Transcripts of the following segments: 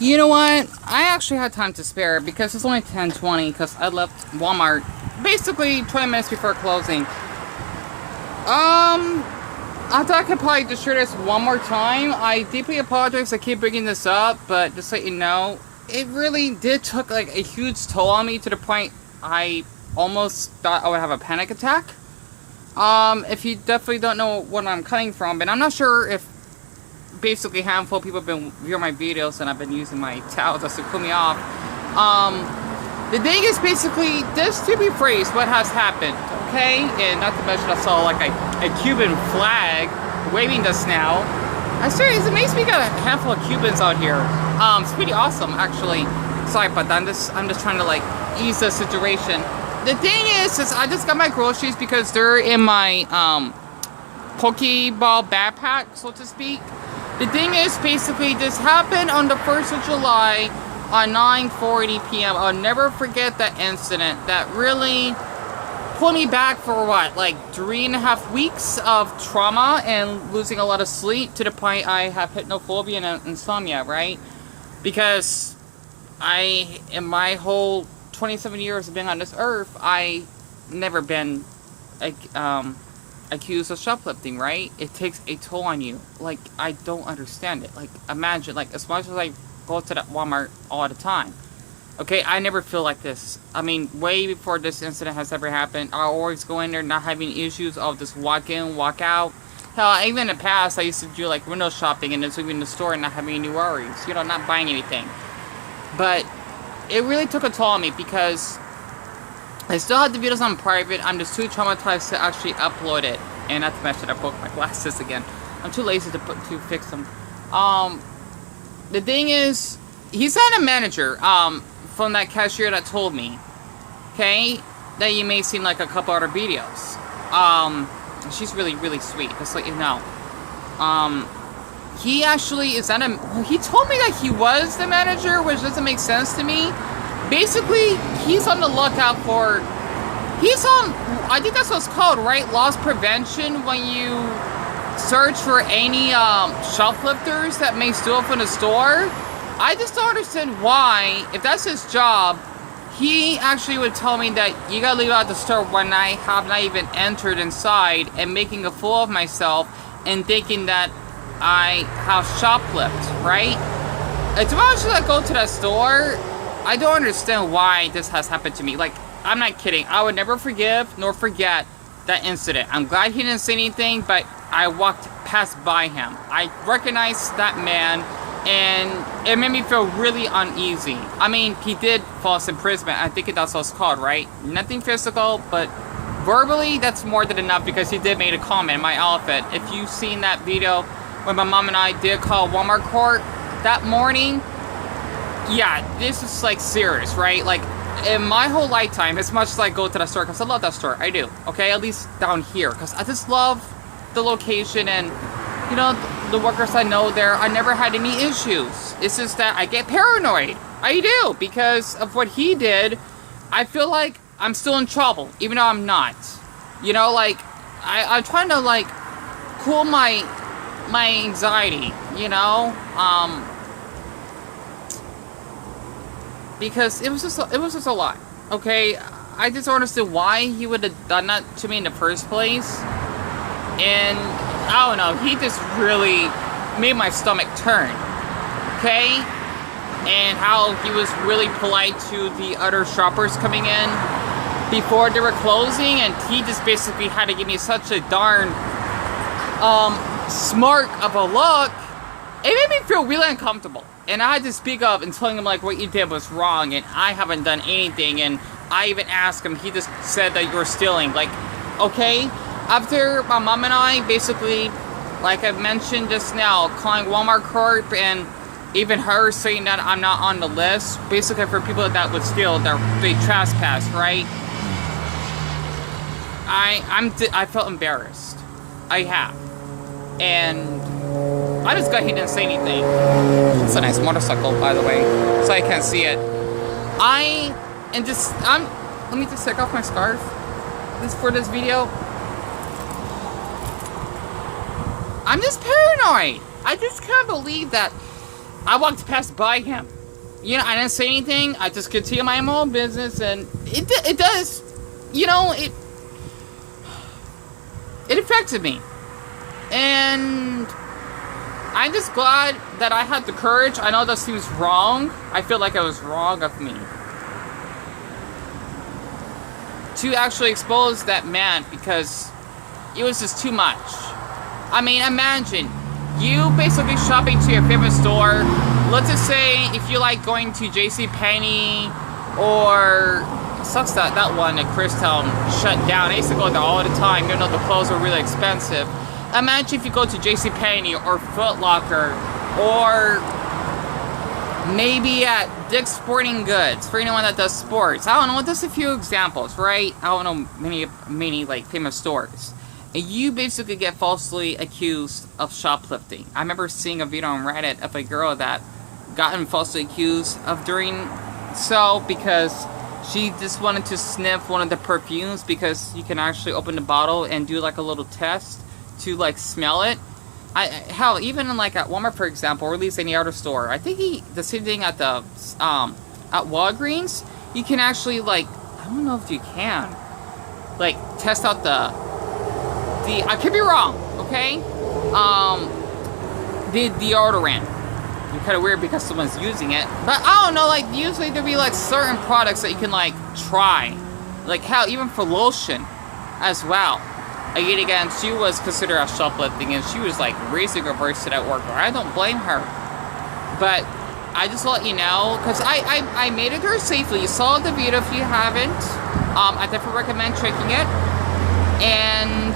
You know what? I actually had time to spare because it's only 10:20 because I left Walmart basically 20 minutes before closing. I thought I could probably just share this one more time. I deeply apologize I keep bringing this up, but just so you know, it really did took like a huge toll on me to the point I almost thought I would have a panic attack. If you definitely don't know what I'm coming from, and I'm not sure if basically a handful of people have been viewing my videos and I've been using my towels just to cool me off. The thing is basically, this to be phrased, what has happened, okay? And not to mention I saw like a Cuban flag waving just now. I swear, it's amazing we got a handful of Cubans out here. It's pretty awesome, actually. Sorry about that, I'm just trying to like ease the situation. The thing is I just got my groceries because they're in my Pokeball backpack, so to speak. The thing is, basically, this happened on the 1st of July at 9:40 p.m. I'll never forget that incident. That really pulled me back for what, like 3.5 weeks of trauma and losing a lot of sleep to the point I have hypnophobia and insomnia, right? Because in my whole 27 years of being on this earth, I never been accused of shoplifting, right? It takes a toll on you. Like, I don't understand it. Like, imagine, like, as much as I go to that Walmart all the time, okay, I never feel like this. I mean, way before this incident has ever happened, I always go in there not having issues. I'll just walk in, walk out. Hell, even in the past, I used to do, like, window shopping and just leaving the store and not having any worries. You know, not buying anything. But it really took a toll on me because I still have the videos on private. I'm just too traumatized to actually upload it. And not to mention, I broke my glasses again. I'm too lazy to fix them. The thing is, he's not a manager, from that cashier that told me, okay, that you may see like a couple other videos. She's really, really sweet, just to let you know. He actually is not he told me that he was the manager, which doesn't make sense to me. Basically, he's on the lookout for, I think that's what it's called, right? Loss prevention, when you search for any shoplifters that may steal from the store. I just don't understand why, if that's his job, he actually would tell me that you gotta leave out the store when I have not even entered inside, and making a fool of myself and thinking that I have shoplift, right? As much as I go to that store, I don't understand why this has happened to me. Like, I'm not kidding. I would never forgive nor forget that incident. I'm glad he didn't say anything, but I walked past by him. I recognized that man, and it made me feel really uneasy. I mean, he did false imprisonment. I think that's what it's called, right? Nothing physical, but verbally, that's more than enough because he did make a comment in my outfit. If you've seen that video when my mom and I did call Walmart court that morning, yeah, this is like serious, right? Like, in my whole lifetime, as much as I go to that store, because I love that store, I do, okay? At least down here, because I just love the location and, you know, the workers I know there. I never had any issues. It's just that I get paranoid. I do, because of what he did. I feel like I'm still in trouble, even though I'm not. You know, like, I'm trying to, like, cool my anxiety, you know? Because it was just a lot, okay? I just don't understand why he would have done that to me in the first place. And I don't know, he just really made my stomach turn, okay? And how he was really polite to the other shoppers coming in before they were closing, and he just basically had to give me such a darn smirk of a look. It made me feel really uncomfortable. And I had to speak up and telling him, like, what you did was wrong, and I haven't done anything. And I even asked him, he just said that you're stealing. Like, okay? After my mom and I, basically, like I mentioned just now, calling Walmart Corp, and even her saying that I'm not on the list, basically for people that would steal, they trespass, right? I felt embarrassed. I have. And I just got he didn't say anything. It's a nice motorcycle, by the way, so I can't see it. Let me just take off my scarf for this video. I'm just paranoid. I just can't believe that I walked past by him. You know, I didn't say anything. I just continued my own business, and it does, you know, it affected me. And I'm just glad that I had the courage. I know that seems wrong. I feel like it was wrong of me to actually expose that man, because it was just too much. I mean, imagine you basically shopping to your favorite store. Let's just say if you like going to JCPenney, or sucks that one at Christown shut down. I used to go there all the time, even though the clothes were really expensive. Imagine if you go to JCPenney or Foot Locker, or maybe at Dick's Sporting Goods, for anyone that does sports. I don't know, just a few examples, right? I don't know many like famous stores. And you basically get falsely accused of shoplifting. I remember seeing a video on Reddit of a girl that gotten falsely accused of doing so because she just wanted to sniff one of the perfumes, because you can actually open the bottle and do like a little test to like smell it. Hell, even like at Walmart, for example, or at least any other store, I think the same thing at the at Walgreens, you can actually, like, I don't know if you can, like, test out the I could be wrong, okay? The deodorant. It's kind of weird because someone's using it, but I don't know, like, usually there'll be like certain products that you can like try, like hell, even for lotion as well. Again, she was considered as shoplifting, and she was like raising her voice to that worker. I don't blame her, but I just let you know, because I made it through safely. You saw the video. If you haven't, I definitely recommend checking it. And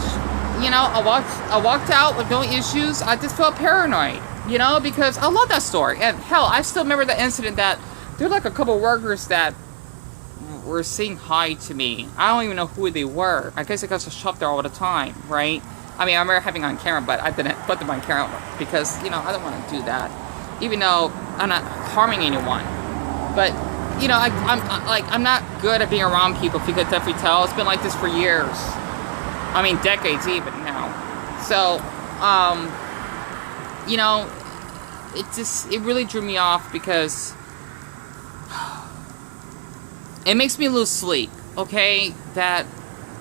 you know, I walked out with no issues. I just felt paranoid, you know, because I love that store. And hell, I still remember the incident that there were like a couple workers that were saying hi to me. I don't even know who they were. I guess I shop there all the time, right? I mean, I remember having on camera, but I didn't put them on camera because, you know, I don't want to do that, even though I'm not harming anyone. But you know, I'm not good at being around people. If you could definitely tell, it's been like this for years. I mean, decades even now. So, you know, it really drew me off, because it makes me lose sleep, okay? That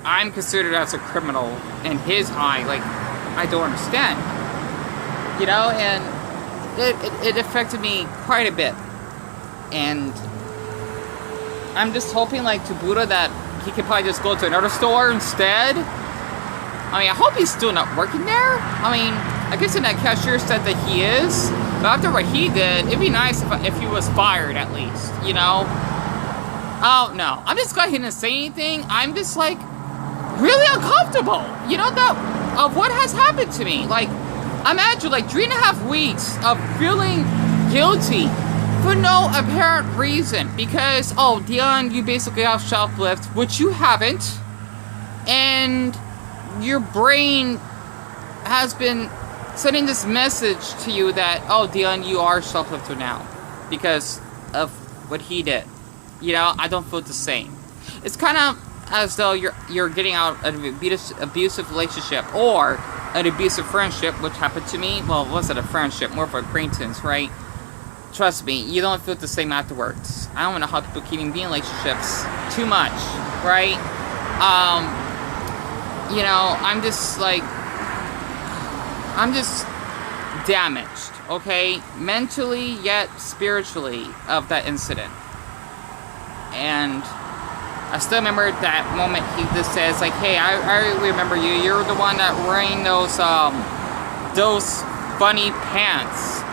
I'm considered as a criminal in his eye. Like, I don't understand. You know, and it affected me quite a bit. And I'm just hoping, like, to Buddha, that he could probably just go to another store instead. I mean, I hope he's still not working there. I mean, I guess in that cashier said that he is. But after what he did, it'd be nice if he was fired at least, you know? Oh, no. I'm just glad he didn't say anything. I'm just, like, really uncomfortable, you know, of what has happened to me. Like, imagine, like, 3.5 weeks of feeling guilty for no apparent reason. Because, oh, Dion, you basically have shoplift, which you haven't. And your brain has been sending this message to you that, oh, Dion, you are a shoplifter now because of what he did. You know, I don't feel the same. It's kind of as though you're getting out of an abusive relationship or an abusive friendship, which happened to me. Well, it wasn't a friendship, more of an acquaintance, right? Trust me, you don't feel the same afterwards. I don't know how people keep in relationships too much, right? You know, I'm just damaged, okay? Mentally, yet spiritually, of that incident. And I still remember that moment he just says, like, hey, I remember you. You're the one that wearing those funny pants.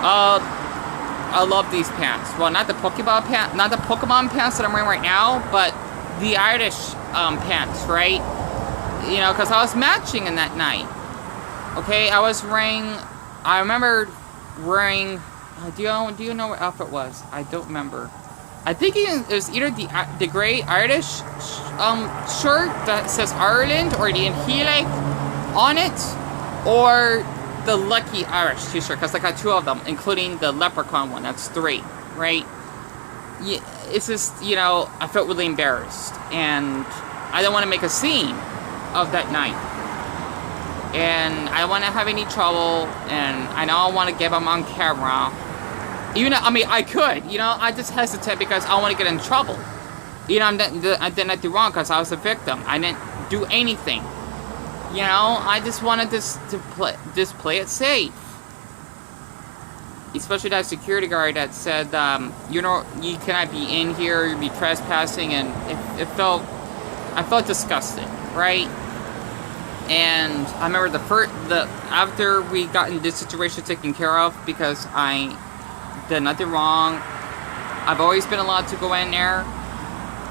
I love these pants. Well, not the Pokemon pants that I'm wearing right now, but the Irish pants, right? You know, because I was matching in that night. Okay, I remember wearing, do you know what outfit it was? I don't remember. I think it was either the gray Irish shirt that says Ireland, or the Inhele on it, or the Lucky Irish t-shirt, because I got 2 of them, including the leprechaun one. That's 3, right? Yeah, it's just, you know, I felt really embarrassed, and I don't want to make a scene of that night, and I don't want to have any trouble, and I know I want to get them on camera, Even I mean, I could, you know, I just hesitate because I want to get in trouble. You know, I did nothing wrong because I was a victim. I didn't do anything. You know, I just wanted to play it safe. Especially that security guard that said, you know, you cannot be in here, you'll be trespassing, and I felt disgusted, right? And I remember after we got in this situation taken care of, because I did nothing wrong, I've always been allowed to go in there.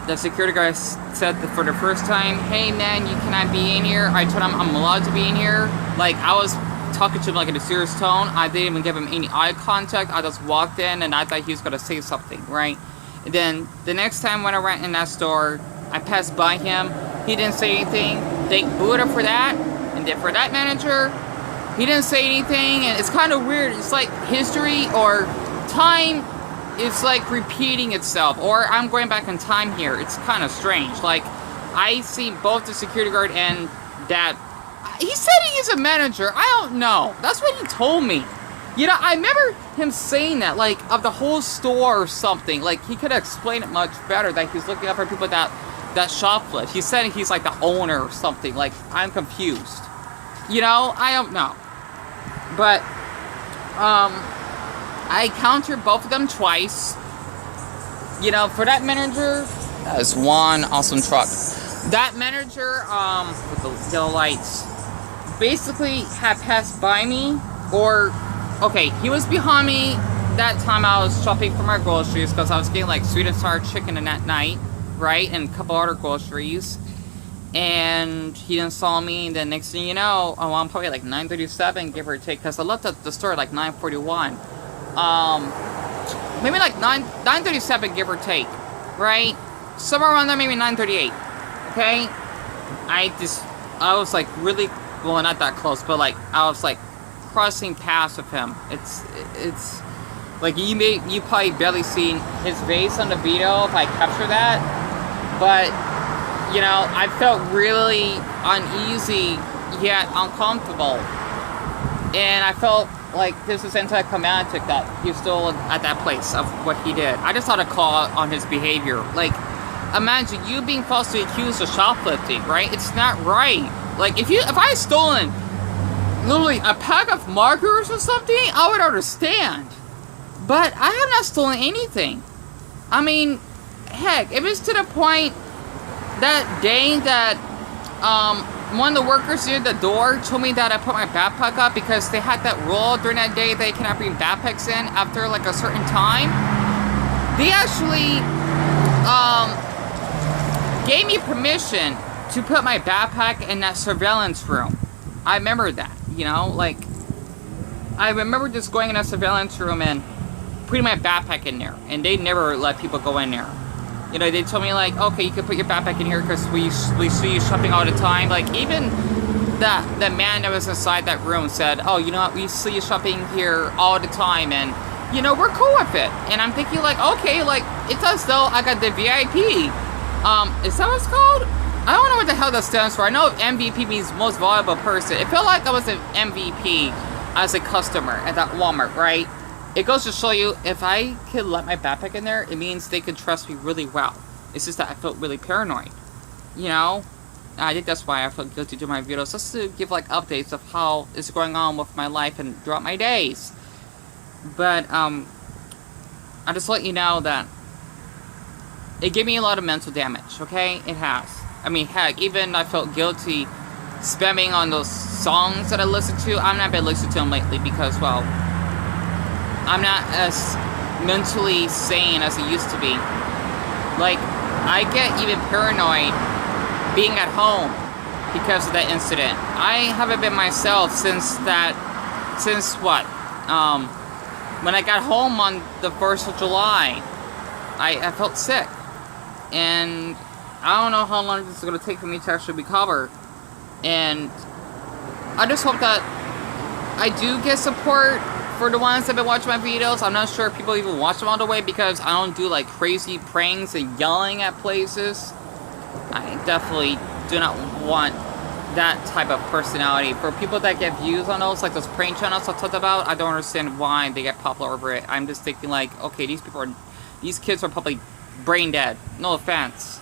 The security guard said that for the first time, hey man, you cannot be in here. I told him I'm allowed to be in here. Like, I was talking to him like in a serious tone. I didn't even give him any eye contact. I just walked in and I thought he was gonna say something, right? And then the next time when I went in that store, I passed by him. He didn't say anything. They booed him for that. And then for that manager, he didn't say anything. And it's kind of weird. It's like history or time is like repeating itself. Or I'm going back in time here. It's kind of strange. Like, I see both the security guard and that. He said he's a manager. I don't know. That's what he told me. You know, I remember him saying that, like, of the whole store or something. Like, he could have explained it much better, that he's looking out for people that shoplift. He said he's like the owner or something. Like, I'm confused. You know, I don't know. But, I encountered both of them twice. You know, for that manager, that is one awesome truck. That manager, with the yellow lights, basically had passed by me, or, okay, he was behind me that time I was shopping for my groceries, because I was getting, like, sweet and sour chicken in that night, right, and a couple other groceries, and he didn't saw me, and then next thing you know, I'm probably, like, 9:37, give or take, because I left the store at, like, 9:41, maybe, like, 9:37, give or take, right, somewhere around there, maybe 9:38, okay, I was, like, really, well, not that close, but, like, I was, like, crossing paths with him. It's like, you probably barely seen his face on the video if I capture that, but, you know, I felt really uneasy yet uncomfortable, and I felt like this was anticlimactic that he was still at that place of what he did. I just thought a call on his behavior. Like, imagine you being falsely accused of shoplifting, right? It's not right. Like, if I had stolen literally a pack of markers or something, I would understand. But I have not stolen anything. I mean, heck, if it's to the point that day that one of the workers near the door told me that I put my backpack up because they had that rule during that day they cannot bring backpacks in after like a certain time, they actually gave me permission to put my backpack in that surveillance room. I remember that, you know, like, I remember just going in that surveillance room and putting my backpack in there, and they never let people go in there. You know, they told me, like, okay, you can put your backpack in here because we see you shopping all the time. Like, even the man that was inside that room said, oh, you know what, we see you shopping here all the time, and, you know, we're cool with it. And I'm thinking, like, okay, like, it's as though I got the VIP. Is that what it's called? I don't know what the hell that stands for. I know MVP means most valuable person. It felt like I was an MVP as a customer at that Walmart, right? It goes to show you, if I could let my backpack in there, it means they can trust me really well. It's just that I felt really paranoid, you know? I think that's why I felt guilty to do my videos, just to give, like, updates of how it's going on with my life and throughout my days. But, I just let you know that it gave me a lot of mental damage, okay? It has. I mean, heck, even I felt guilty spamming on those songs that I listened to. I'm not been listening to them lately because, well, I'm not as mentally sane as I used to be. Like, I get even paranoid being at home because of that incident. I haven't been myself since what? When I got home on the 1st of July, I felt sick. And I don't know how long this is going to take for me to actually recover. And I just hope that I do get support for the ones that have been watching my videos. I'm not sure if people even watch them all the way because I don't do, like, crazy pranks and yelling at places. I definitely do not want that type of personality. For people that get views on those, like those prank channels I talked about, I don't understand why they get popular over it. I'm just thinking like, okay, these kids are probably brain dead. No offense.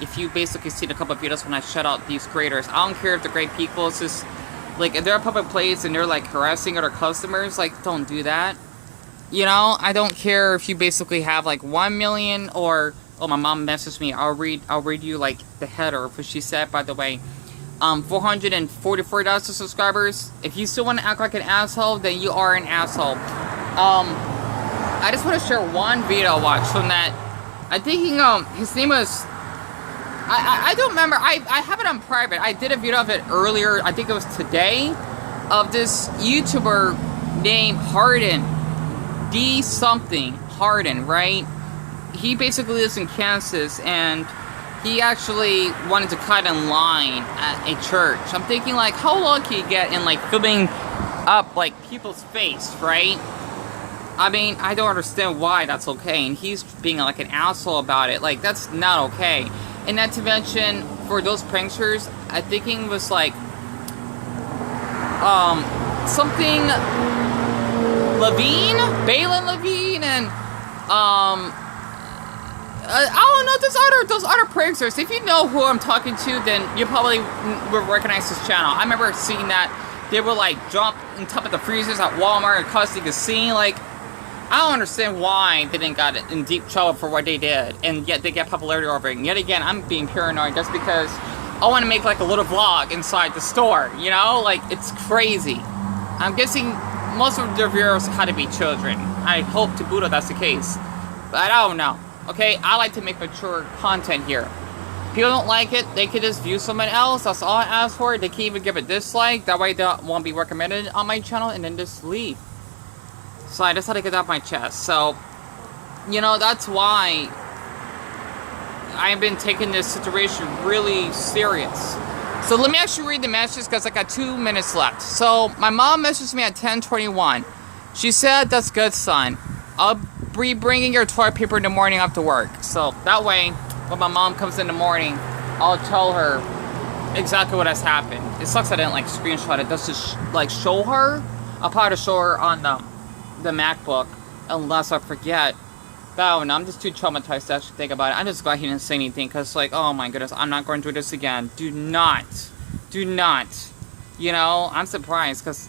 If you basically seen a couple of videos when I shut out these creators, I don't care if they're great people. It's just like if they're a public place and they're like harassing other customers, like don't do that. You know, I don't care if you basically have like 1 million or, oh, my mom messaged me. I'll read you like the header of what she said, by the way. 444,000 subscribers. If you still want to act like an asshole, then you are an asshole. I just want to share one video I watched from that. I'm thinking, his name was, I don't remember. I have it on private. I did a video of it earlier. I think it was today, of this YouTuber named Harden. D something. Harden, right? He basically lives in Kansas, and he actually wanted to cut in line at a church. I'm thinking, like, how long can you get in, like, filming up, like, people's face, right? I mean, I don't understand why that's okay, and he's being, like, an asshole about it. Like, that's not okay. And not to mention, for those pranksters, I think it was, like, something Levine? Balin Levine, and, I don't know, those other pranksters. If you know who I'm talking to, then you probably will recognize this channel. I remember seeing that they were like jump on top of the freezers at Walmart and causing a scene. Like, I don't understand why they didn't got in deep trouble for what they did, and yet they get popularity over it. And yet again, I'm being paranoid just because I want to make like a little vlog inside the store. You know, like it's crazy. I'm guessing most of their viewers had to be children. I hope to Buddha that's the case, but I don't know. Okay, I like to make mature content here. If people don't like it, they can just view someone else. That's all I ask for. They can even give a dislike. That way they won't be recommended on my channel, and then just leave. So I just had to get that off my chest. So, you know, that's why I've been taking this situation really serious. So let me actually read the message because I got 2 minutes left. So my mom messaged me at 10:21. She said, "That's good, son. I'll be bringing your toilet paper in the morning after work." So that way, when my mom comes in the morning, I'll tell her exactly what has happened. It sucks I didn't like screenshot it. That's just like show her. I'll probably show her on the MacBook unless I forget. But I don't know, I'm just too traumatized to actually think about it. I'm just glad he didn't say anything because, like, oh my goodness, I'm not going through this again. Do not. You know, I'm surprised because,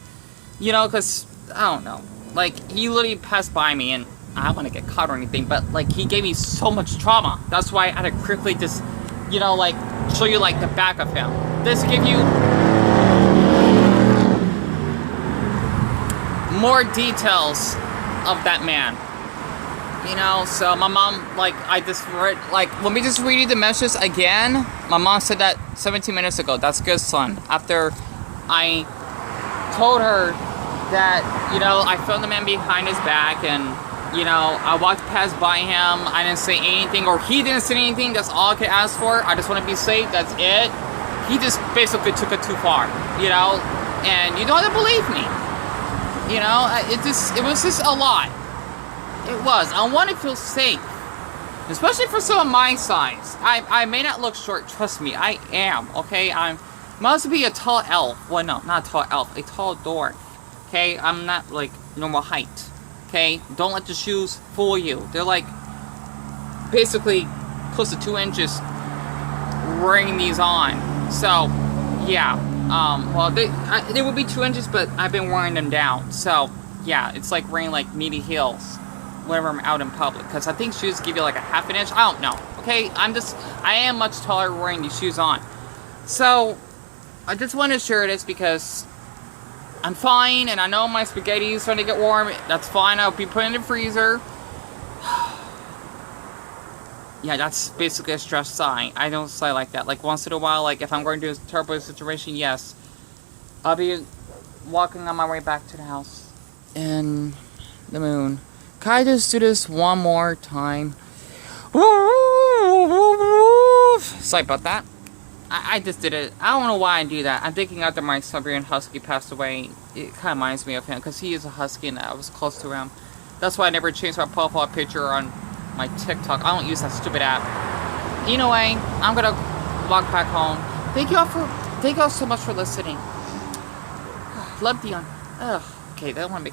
you know, because I don't know. Like, he literally passed by me, and I don't want to get caught or anything, but, like, he gave me so much trauma. That's why I had to quickly just, you know, like, show you, like, the back of him. This give you more details of that man. You know, so my mom, like, I just read, like, let me just read you the message again. My mom said that 17 minutes ago. That's good, son. After I told her that, you know, I filmed the man behind his back, and, you know, I walked past by him. I didn't say anything, or he didn't say anything. That's all I could ask for. I just want to be safe. That's it. He just basically took it too far, you know, and you don't have to believe me. You know, it was just a lot. It was. I want to feel safe, especially for someone my size. I may not look short. Trust me, I am. Okay, I'm must be a tall elf. Well, no, not a tall elf. A tall dwarf. Okay, I'm not like normal height. Okay, don't let the shoes fool you. They're like basically close to 2 inches wearing these on. So, yeah. Well, they would be 2 inches, but I've been wearing them down. So, yeah, it's like wearing like meaty heels whenever I'm out in public, because I think shoes give you like a ½ inch. I don't know. Okay, I am much taller wearing these shoes on. So, I just want to share this because I'm fine, and I know my spaghetti is starting to get warm. That's fine. I'll be putting it in the freezer. Yeah, that's basically a stress sign. I don't say like that. Like, once in a while, like, if I'm going to a terrible situation, yes. I'll be walking on my way back to the house. In the moon. Can I just do this one more time? Sorry about that. I just did it. I don't know why I do that. I'm thinking after my Siberian Husky passed away, it kind of reminds me of him, because he is a Husky and I was close to him. That's why I never changed my profile picture on my TikTok. I don't use that stupid app. Anyway, I'm gonna walk back home. Thank thank you all so much for listening. Love Dion. Ugh. Okay, that one makes